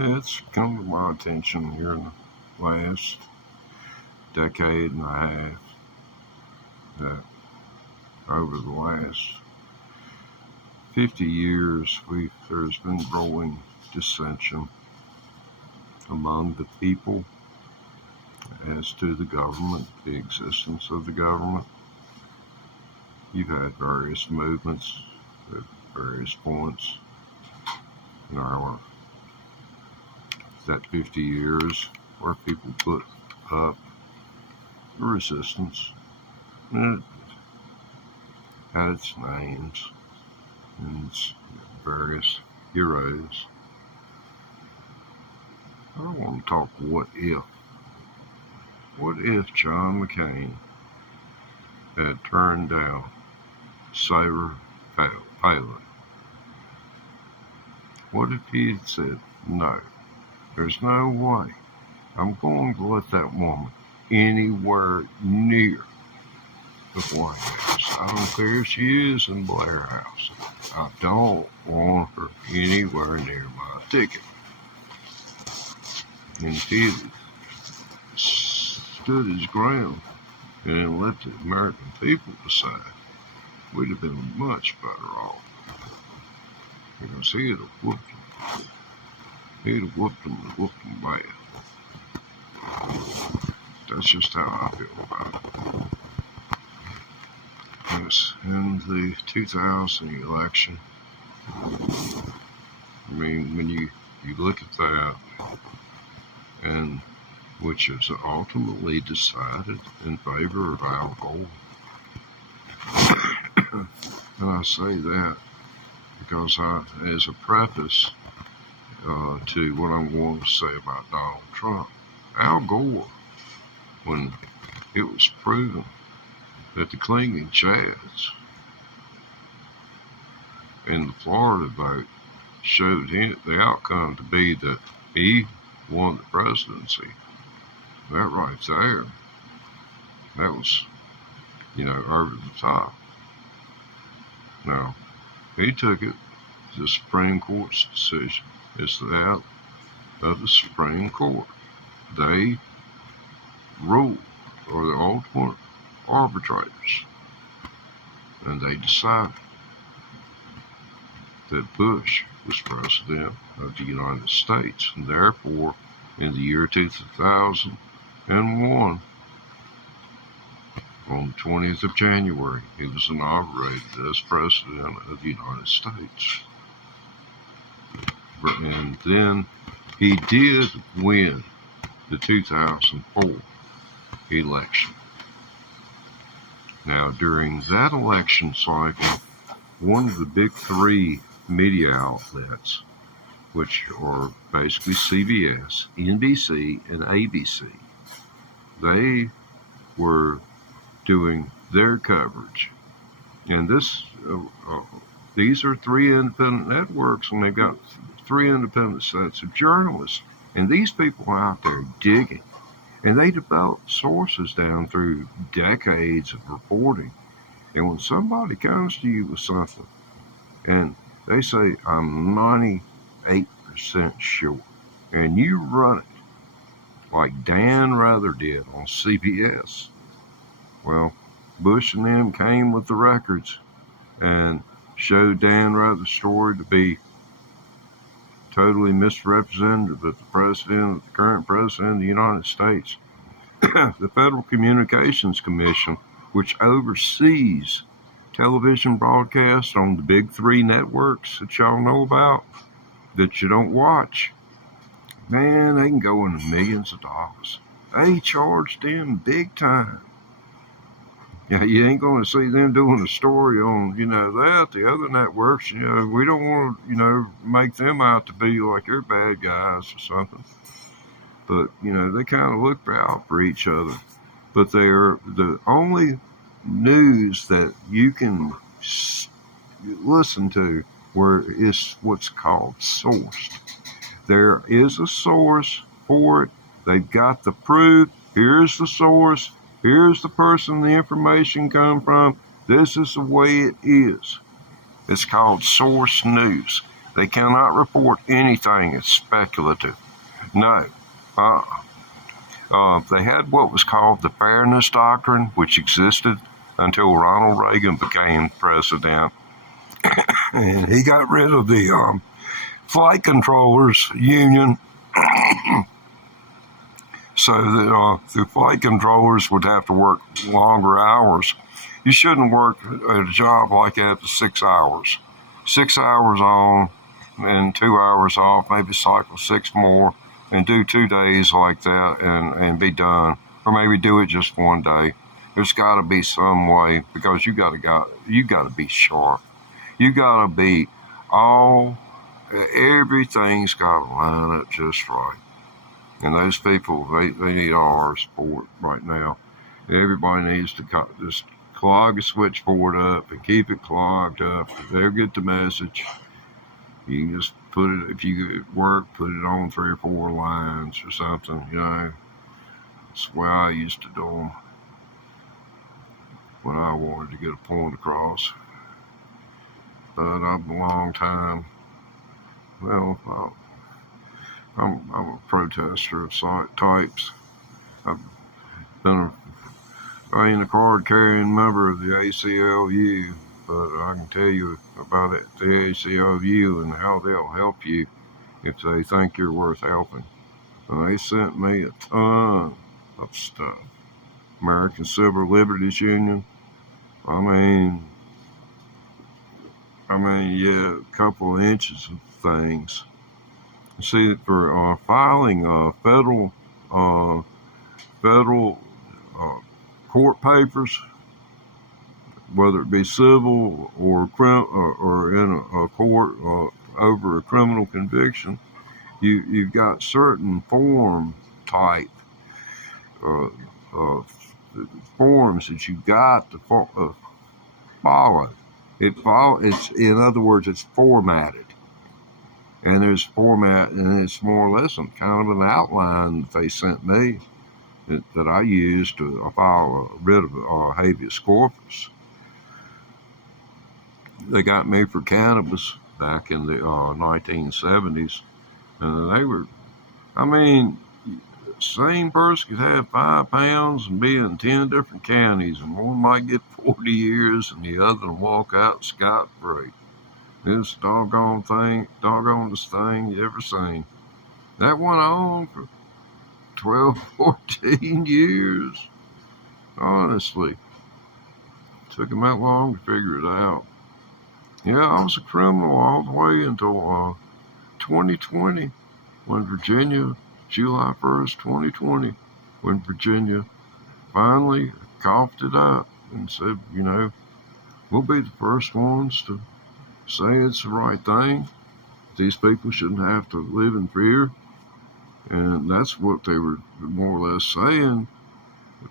It's come to my attention here in the last decade and a half that over the last 50 years there's been growing dissension among the people as to the government, the existence of the government. You've had various movements at various points in that 50 years where people put up the resistance. And it had its names and its various heroes. I don't want to talk what if. What if John McCain had turned down Sarah Palin? What if he had said, no, there's no way I'm going to let that woman anywhere near the White House. I don't care if she is in Blair House. I don't want her anywhere near my ticket. And if he had stood his ground and then let the American people decide, we'd have been much better off. Because he'd have whooped them. He'd have whooped them and whooped them bad. That's just how I feel about it. Yes, in the 2000 election, I mean, when you look at that, and which is ultimately decided in favor of Al Gore. And I say that because as a preface to what I'm going to say about Donald Trump, Al Gore, when it was proven that the clinging Chads in the Florida vote showed him the outcome to be that he won the presidency, that right there, that was, over the top. Now, he took it to the Supreme Court's decision. It's that of the Supreme Court. They ruled, or the ultimate arbitrators, and they decided that Bush was president of the United States, and therefore, in the year 2001, on the 20th of January, he was inaugurated as president of the United States. And then he did win the 2004 election. Now, during that election cycle, one of the big three media outlets, which are basically CBS, NBC, and ABC, they were doing their coverage. And these are three independent networks, and they've got three independent sets of journalists. And these people are out there digging. And they develop sources down through decades of reporting. And when somebody comes to you with something, and they say, I'm 98% sure, and you run it, like Dan Rather did on CBS, well, Bush and them came with the records and showed Dan Rather's story to be totally misrepresentative of the current president of the United States. The Federal Communications Commission, which oversees television broadcasts on the big three networks that y'all know about, that you don't watch, man, they can go into millions of dollars. They charge them big time. Yeah, you ain't going to see them doing a story on, that. The other networks, we don't want to, make them out to be like they're bad guys or something. But, they kind of look out for each other. But they're the only news that you can listen to where it's what's called sourced. There is a source for it. They've got the proof. Here's the source. Here's the person the information come from. This is the way it is. It's called source news. They cannot report anything that's speculative. No. They had what was called the Fairness Doctrine, which existed until Ronald Reagan became president. And he got rid of the flight controllers union so that the flight controllers would have to work longer hours. You shouldn't work at a job like that for 6 hours. 6 hours on and 2 hours off, maybe cycle 6 more, and do 2 days like that and be done. Or maybe do it just one day. There's got to be some way, because you got to be sharp. You got to be everything's got to line up just right. And those people, they need all our support right now. Everybody needs to just clog the switchboard up and keep it clogged up. If they'll get the message, you can just put it, if you at work, put it on 3 or 4 lines or something, That's the way I used to do them when I wanted to get a point across. But I'm a long time, I'm a protester of types. I've been a card-carrying member of the ACLU, but I can tell you about it, the ACLU and how they'll help you if they think you're worth helping. And they sent me a ton of stuff. American Civil Liberties Union. I mean, yeah, a couple of inches of things. See, for filing federal court papers, whether it be civil or in a court over a criminal conviction, you've got certain form type forms that you got to follow. It's in other words, it's formatted. And there's format, and it's more or less kind of an outline that they sent me that I used to file a writ of habeas corpus. They got me for cannabis back in the 1970s, and they were, same person could have 5 pounds and be in 10 different counties, and one might get 40 years, and the other will walk out scot-free. This doggonest thing you ever seen. That went on for 12, 14 years. Honestly. Took him that long to figure it out. Yeah, I was a criminal all the way until 2020, when Virginia, July 1st, 2020, when Virginia finally coughed it up and said, we'll be the first ones to say it's the right thing. These people shouldn't have to live in fear. And that's what they were more or less saying.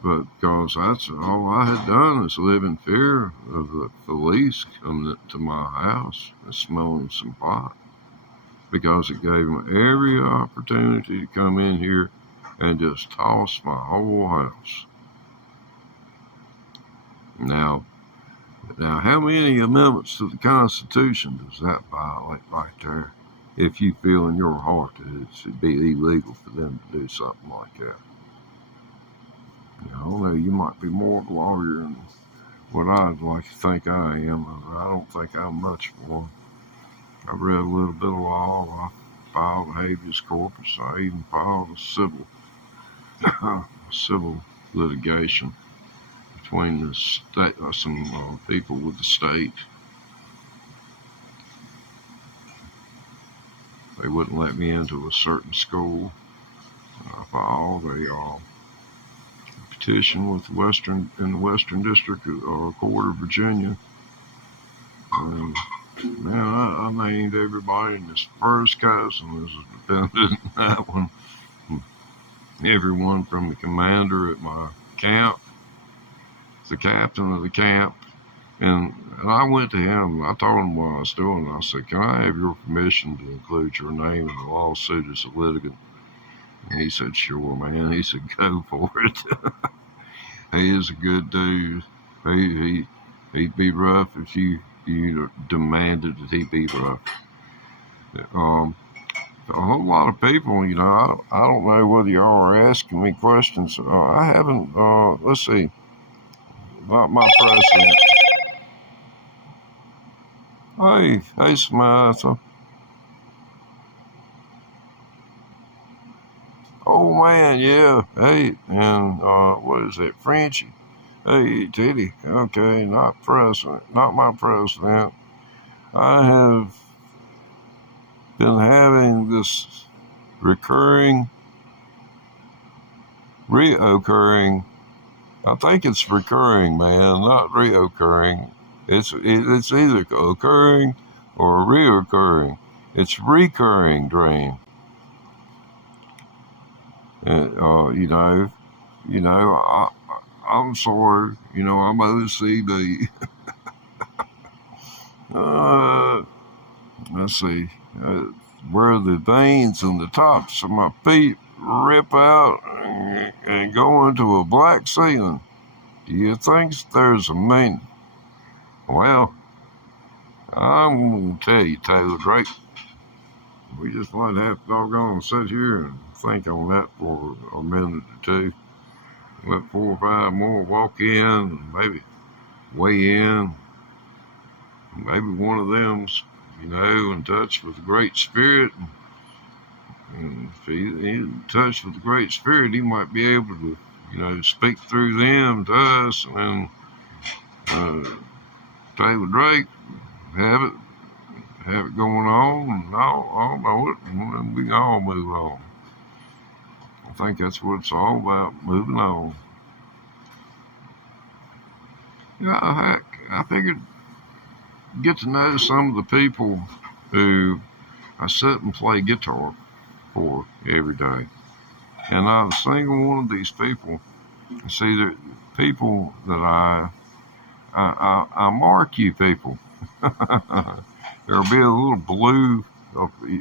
But because that's all I had done is live in fear of the police coming to my house and smelling some pot. Because it gave them every opportunity to come in here and just toss my whole house. Now, how many amendments to the Constitution does that violate right there? If you feel in your heart that it should be illegal for them to do something like that. I don't know, you might be more of a lawyer than what I'd like to think I am. I don't think I'm much of one. I read a little bit of law. I filed a habeas corpus. I even filed a civil litigation between the state, some people with the state. They wouldn't let me into a certain school. I filed a petition with the Western District Court of Virginia. And, man, I named everybody in this first cousin as a defendant in that one. Everyone from the commander at my camp, the captain of the camp, and I went to him. I told him what I was doing. I said, "Can I have your permission to include your name in the lawsuit as a litigant?" And he said, "Sure, man." He said, "Go for it." He is a good dude. He'd be rough if you demanded that he be rough. Um, a whole lot of people, I don't know whether y'all are asking me questions. I haven't, let's see, not my president. Hey, Samantha. Oh man, yeah. Hey, and what is it, Frenchie? Hey, Teddy. Okay, not president, not my president. I have been having this recurring, reoccurring. I think it's recurring, man, not reoccurring. It's either occurring or reoccurring. It's recurring dream. You know, I'm sorry. I'm OCD. uh, let's see. Where the veins in the tops of my feet rip out and go into a black ceiling. Do you think there's a meaning? Well, I'm going to tell you, Taylor Drake, we just might have to doggone sit here and think on that for a minute or two. Let 4 or 5 more walk in, maybe weigh in. Maybe one of them's, in touch with the Great Spirit. And if he's in touch with the Great Spirit, he might be able to, speak through them to us, and then Taylor Drake have it going on, and I'll know it, and then we can all move on. I think that's what it's all about, moving on. I figured get to know some of the people who I sit and play guitar for every day. And not a single one of these people, see, the people that I mark you people. There'll be a little blue,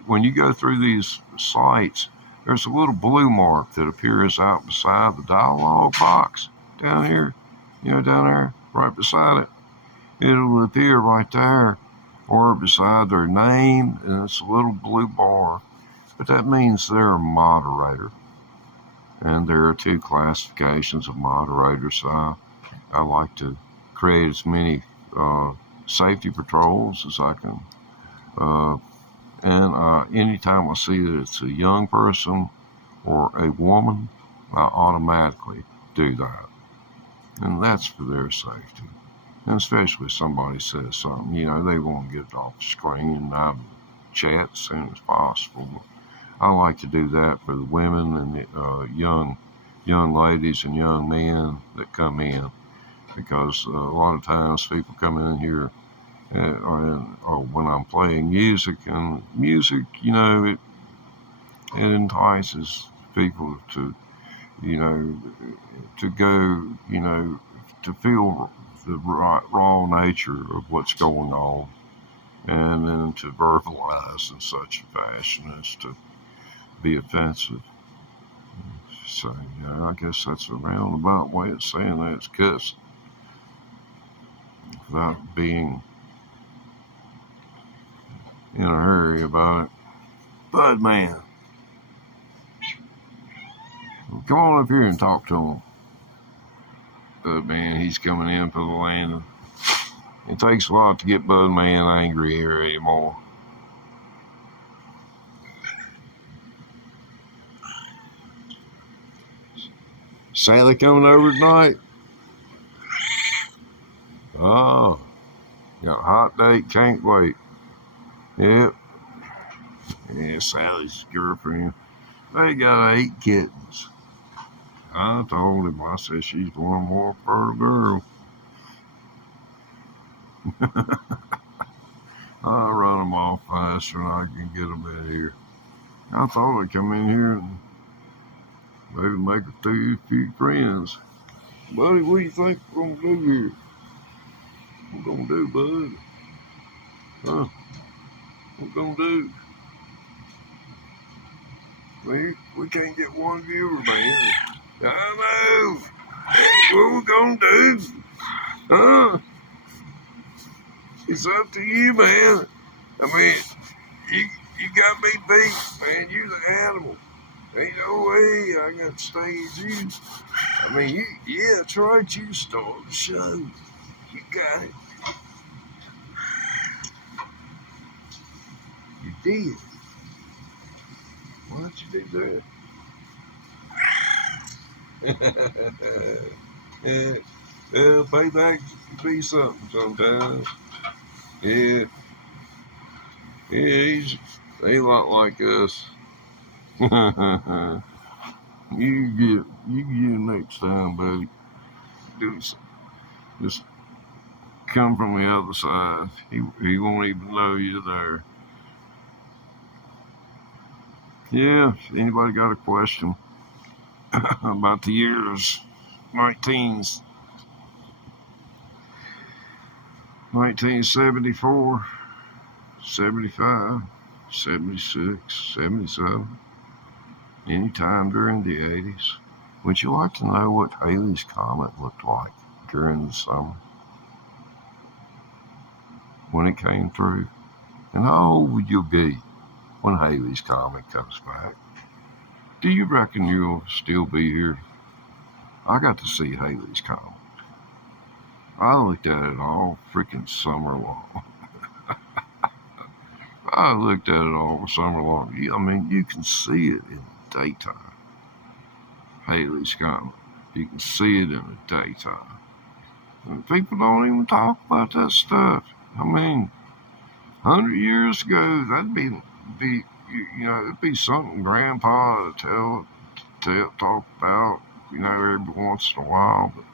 when you go through these sites, there's a little blue mark that appears out beside the dialogue box down here, down there, right beside it. It'll appear right there or beside their name, and it's a little blue bar. But that means they're a moderator. And there are 2 classifications of moderators. I like to create as many safety patrols as I can. And anytime I see that it's a young person or a woman, I automatically do that. And that's for their safety. And especially if somebody says something, they want to get it off the screen and out of the chat as soon as possible. I like to do that for the women and the young ladies and young men that come in, because a lot of times people come in here or when I'm playing music, and music, it entices people to, to go, to feel the raw nature of what's going on, and then to verbalize in such a fashion as to be offensive. So, I guess that's a roundabout way of saying that. It's cuss without being in a hurry about it. Bud man, come on up here and talk to him. Bud man, he's coming in for the landing. It takes a lot to get Bud man angry here anymore. Sally coming over tonight? Oh, got a hot date, can't wait. Yep. Yeah, Sally's girlfriend. They got 8 kittens. I told him, I said, she's one more fertile girl. I'll run them off faster than I can get them in here. I thought I'd come in here and maybe make a few friends. Buddy, what do you think we're going to do here? What we going to do, bud? Huh? What we going to do? We can't get one viewer, man. I know. What we going to do? Huh? It's up to you, man. I mean, You got me beat, man. You're the animal. Ain't no way I got to stay as you. I mean, yeah, that's right. You stole the show. You got it. You did. Why'd you do that? Yeah. Well, payback can be something sometimes. Yeah. Yeah, they a lot like us. You get next time, buddy. Just come from the other side. He won't even know you're there. Yeah, if anybody got a question about the years 1974, 75, 76, 77, anytime during the 80s. Would you like to know what Halley's Comet looked like during the summer when it came through? And how old would you be when Halley's Comet comes back? Do you reckon you'll still be here? I got to see Halley's Comet. I looked at it all freaking summer long. I looked at it all summer long. I mean, you can see it in the daytime. Halley's Comet. You can see it in the daytime. And people don't even talk about that stuff. I mean, 100 years ago, that'd be it'd be something Grandpa to talk about, every once in a while. But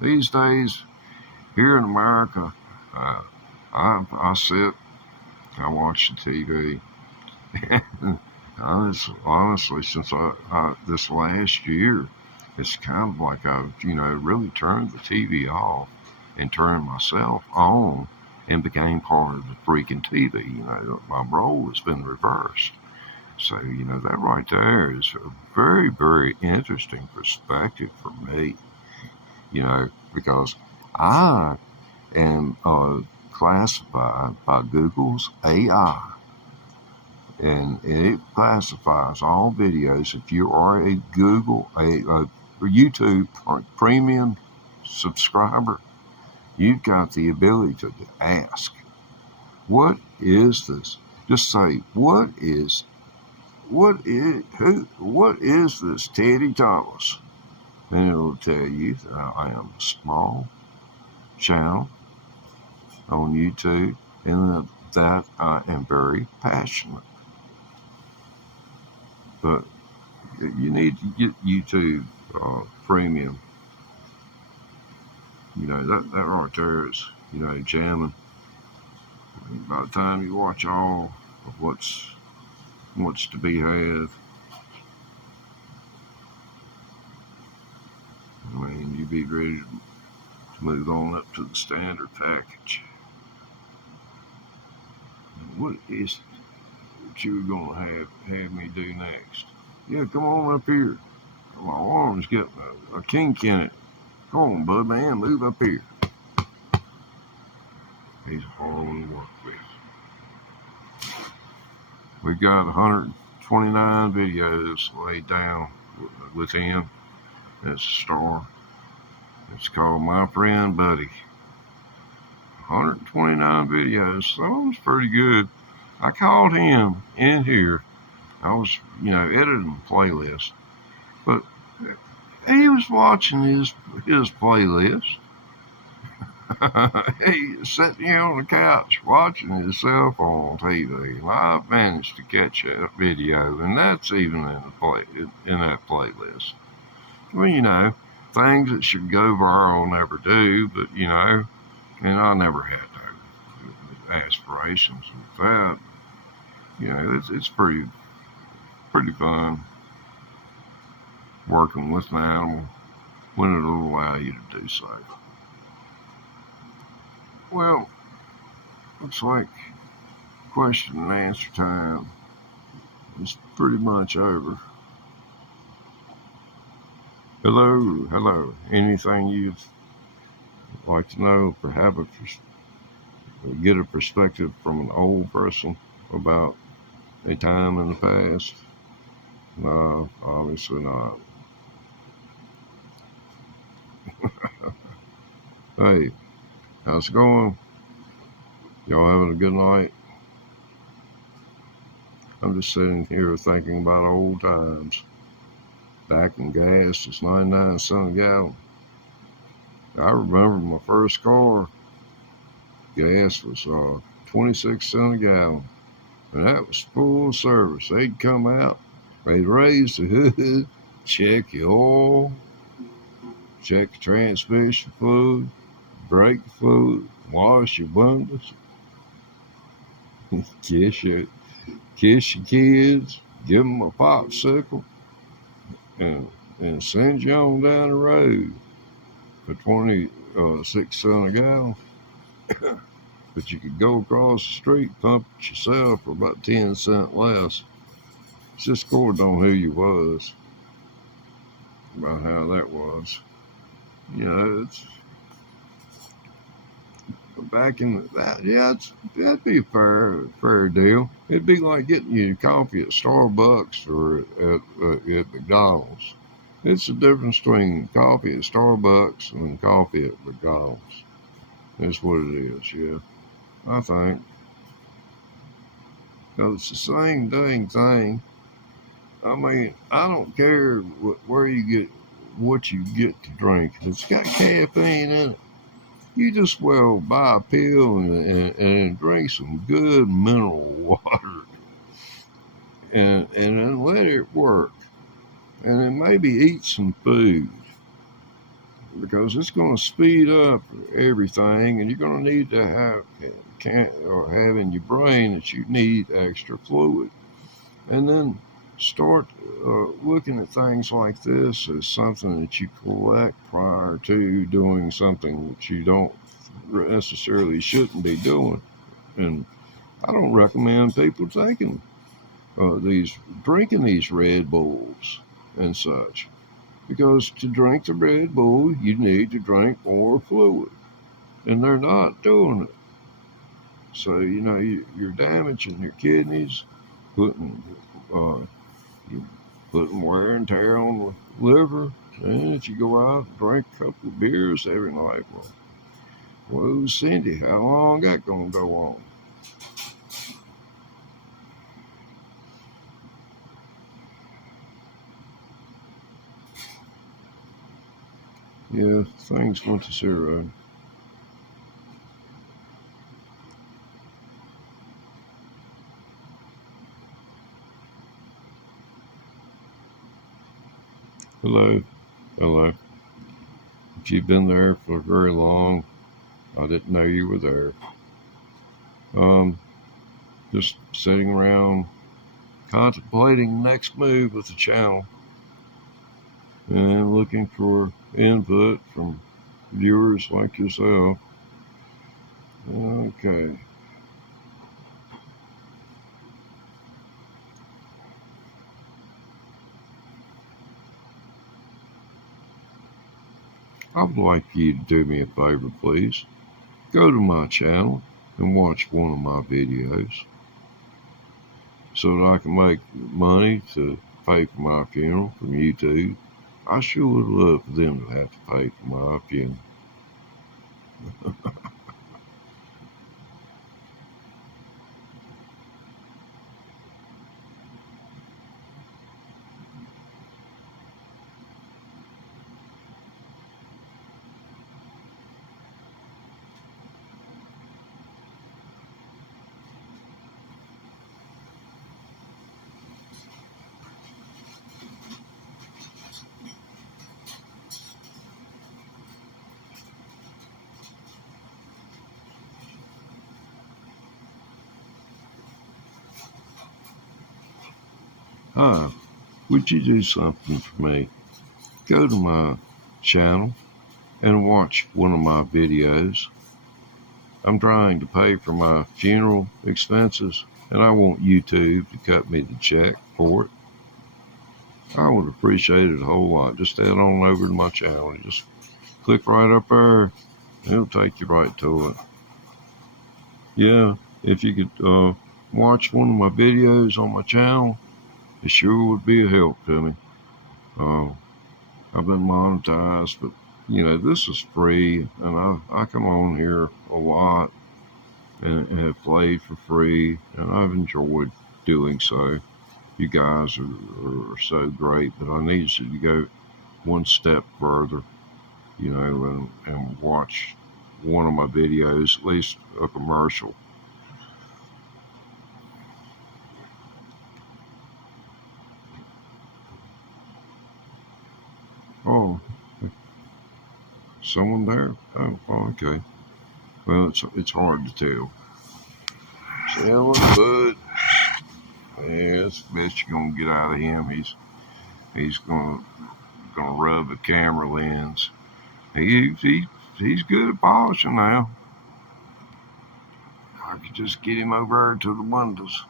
these days, here in America, I sit, I watch the TV, and honestly, since this last year, it's kind of like I've, really turned the TV off and turned myself on and became part of the freaking TV. My role has been reversed. So, that right there is a very, very interesting perspective for me, because I am classified by Google's AI. And it classifies all videos. If you are a YouTube premium subscriber, you've got the ability to ask, what is this? Just say, what is this Teddy Thomas? And it will tell you that I am a small channel on YouTube and that I am very passionate. But you need to get YouTube premium. That right there is, jamming. By the time you watch all of what's to be had, I mean, you'd be ready to move on up to the standard package. What is what you're going to have me do next? Yeah, come on up here. My arm's getting a kink in it. Come on, bud, man, move up here. He's hard to work with. We've got 129 videos laid down with him. That's a star. It's called My Friend Buddy. 129 videos. Sounds pretty good. I called him in here. I was, editing the playlist. But he was watching his playlist. He's sitting here on the couch watching his cell phone on TV. And I've managed to catch that video, and that's even in that playlist. Well, things that should go viral never do, but and I never had no aspirations with that. It's pretty fun working with an animal when it'll allow you to do so. Well, looks like question and answer time is pretty much over. Hello. Anything you'd like to know, or get a perspective from an old person about a time in the past? No, obviously not. Hey, how's it going? Y'all having a good night? I'm just sitting here thinking about old times. Back when gas was 99 cents a gallon. I remember my first car, gas was 26 cents a gallon. And that was full service. They'd come out, they'd raise the hood, check your oil, check the transmission fluid, brake fluid, wash your windows, kiss your kids, give them a popsicle, and send you on down the road for 26 cents a gallon. But you could go across the street, pump it yourself for about 10 cents less. It's just according on who you was, about how that was. You know, it's back in that. Yeah, that'd be a fair deal. It'd be like getting you coffee at Starbucks or at McDonald's. It's the difference between coffee at Starbucks and coffee at McDonald's. That's what it is. Yeah, I think. Because it's the same dang thing. I mean, I don't care where you get what you get to drink. If it's got caffeine in it, you just well buy a pill and drink some good mineral water and then let it work. And then maybe eat some food because it's going to speed up everything, and you're going to need to have in your brain that you need extra fluid. And then start looking at things like this as something that you collect prior to doing something that you don't necessarily shouldn't be doing. And I don't recommend people drinking these Red Bulls and such, because to drink the Red Bull you need to drink more fluid, and they're not doing it. So you're damaging your kidneys, putting wear and tear on the liver. And if you go out and drink a couple of beers every night, well, Cindy, how long that gonna go on? Yeah, things went to zero. Hello. Hello. If you've been there for very long, I didn't know you were there. Just sitting around contemplating the next move with the channel and looking for input from viewers like yourself. Okay. I would like you to do me a favor, please. Go to my channel and watch one of my videos so that I can make money to pay for my funeral from YouTube. I sure would love for them to have to pay for my funeral. Hi, would you do something for me? Go to my channel and watch one of my videos. I'm trying to pay for my funeral expenses, and I want YouTube to cut me the check for it. I would appreciate it a whole lot. Just head on over to my channel and just click right up there, and it'll take you right to it. Yeah, if you could watch one of my videos on my channel, it sure would be a help to me. I've been monetized, but this is free, and I come on here a lot and have played for free, and I've enjoyed doing so. You guys are so great, but I need you to go one step further, and watch one of my videos, at least a commercial. Oh, someone there? Oh, okay. Well, it's hard to tell. Selling bud. Yeah, that's the best you're gonna get out of him. He's gonna rub the camera lens. He's good at polishing now. I could just get him over to the windows.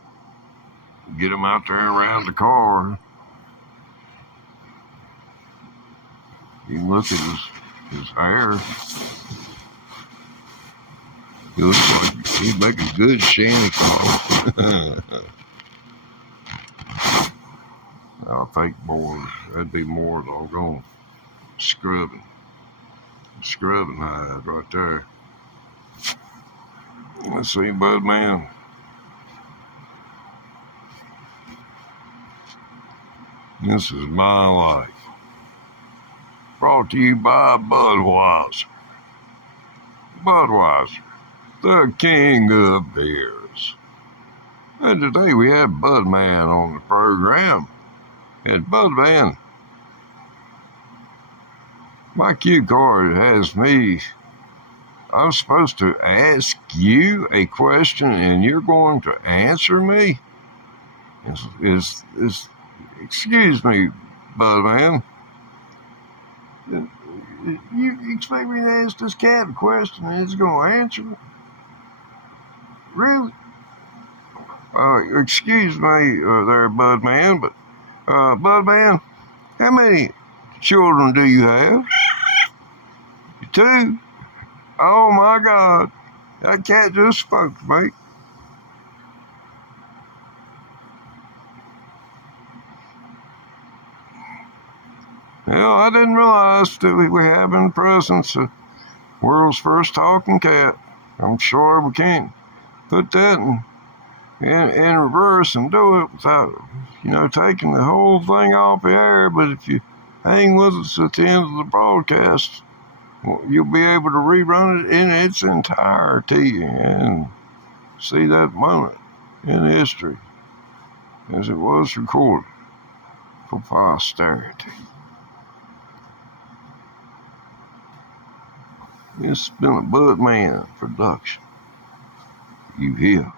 Get him out there around the car. You can look at his hair. He looks like he'd make a good Santa Claus. I think that'd be more doggone scrubbing hide right there. Let's see, Bud Man. This is my life. Brought to you by Budweiser. Budweiser, the king of beers. And today we had Bud Man on the program. And Bud Man, my cue card has me. I'm supposed to ask you a question and you're going to answer me? Excuse me, Bud Man. You expect me to ask this cat a question and it's going to answer me? Really? Excuse me there, Bud Man, but Bud Man, how many children do you have? 2? Oh my God, that cat just spoke to me. Well, I didn't realize that we were having the presence of world's first talking cat. I'm sure we can't put that in reverse and do it without, taking the whole thing off the air. But if you hang with us at the end of the broadcast, you'll be able to rerun it in its entirety and see that moment in history as it was recorded for posterity. It's been a Bud Man production. You hear?